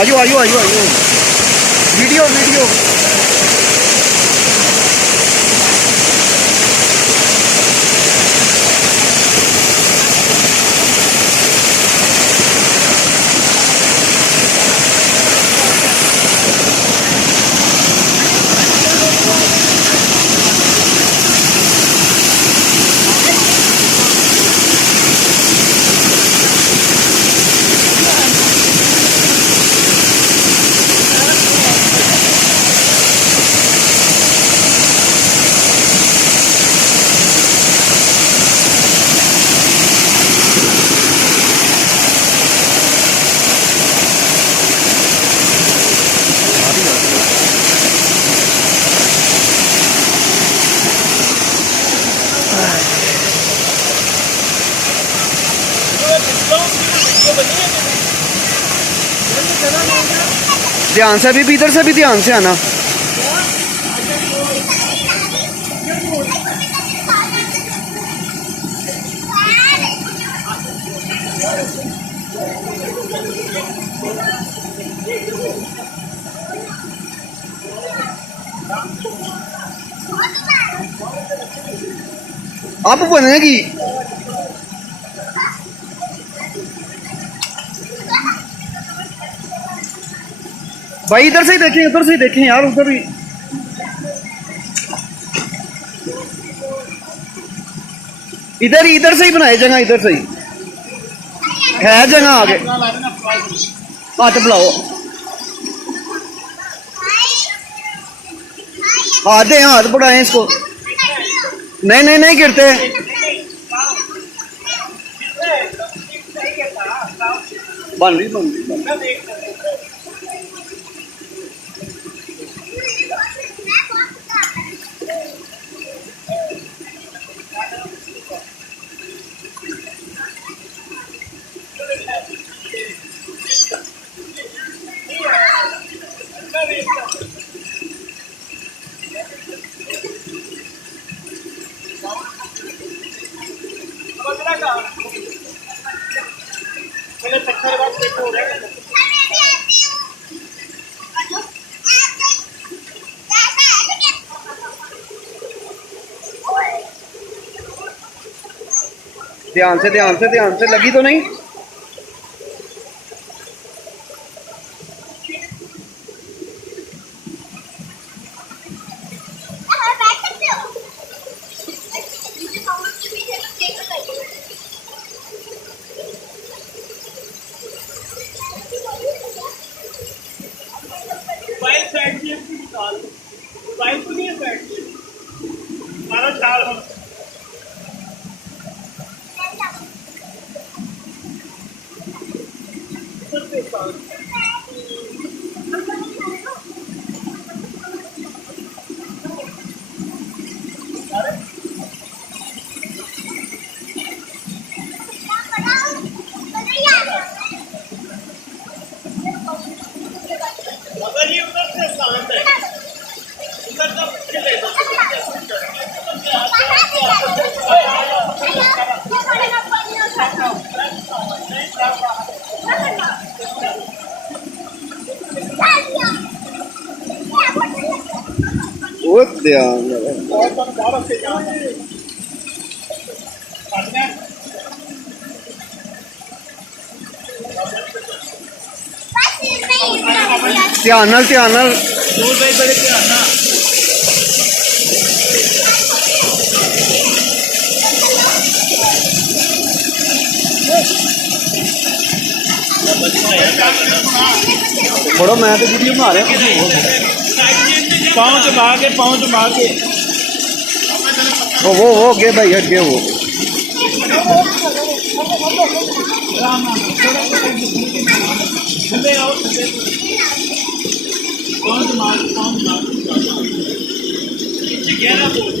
आजो आजो आजो आजो वीडियो वीडियो ध्यान से अभी इधर से भी ध्यान से आना। अब बनेगी भाई, इधर से ही देखें, उधर से ही देखें यार, उधर ही इधर से ही बनाए जगह, इधर से ही है जगह आगे। हाथ बुलाओ, हाथ दे, हाथ बढ़ाए इसको। नहीं नहीं नहीं गिरते, बन रही। ध्यान से ध्यान से ध्यान से, लगी तो नहीं? ध्यान नाल ध्यान नाल बड़ो, मैं तो वीडियो बना रहा पाँव चबा के वो अगे भाई, अगे वो गहरा बोल